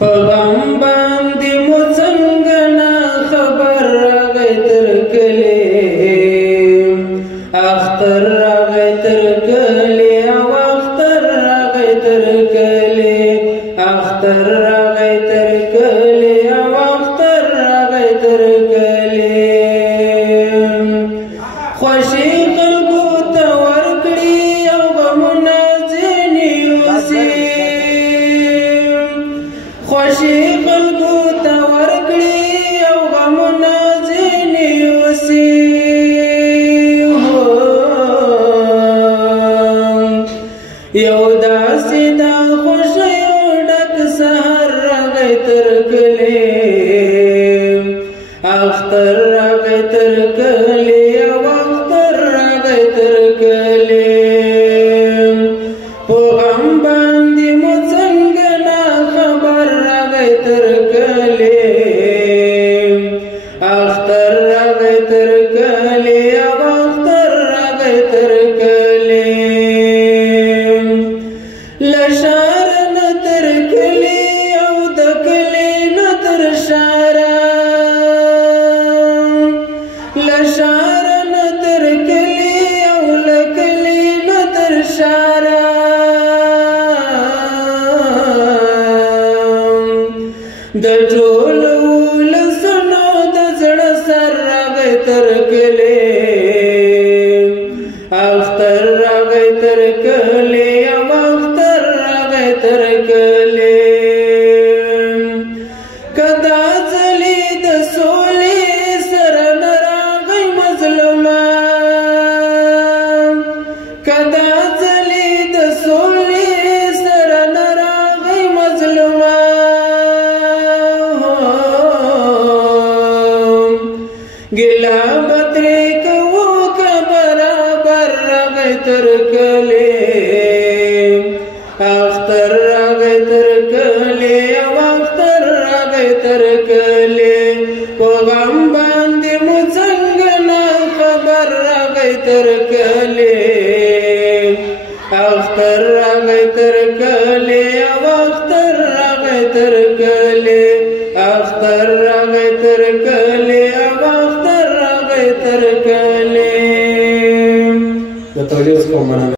غم باندې مو څنګه نه خبر راغی تر کلي اختر راغی تر کلي او اختر راغی تر کلي اختر راغی تر کلي او اختر راغی تر کلي خوشي خلکو ته ورکړي او غمونه ځینې یوسي خوشي خلکو ته ورکړي او غمونه ځینې یوسي یو داسې د خوښیو ډک سهار راغی تر کلي اختر راغی تر کلي او اختر راغی تر کلي په غم باندې مو څنګه نه خبر راغی تر کلي اختر راغی تر کلي او اختر راغی تر کلي له ښار نه تر کلي او د کلي نه تر ښاره له ښار نه تر کلي او له کلي نه تر ښاره د ټول ولسونو د زړه سر راغی تر کلي اختر راغی تر کلي او اختر راغی تر کلي کدا ځلې د سولې سره نه راغی مظلومان کدا ځلې د سولې سره نه راغی مظلومان ګیله به ترې کوو که برابر راغی تر کلي اختر راغی تر کلي او اختر راغی تر کلي په غم باندې مو څنګه نه خبر راغی تر کلي اختر راغی تر کلي او اختر راغی تر کلي اختر راغی تر کلي او اختر راغی تر کلي د تولیز کومه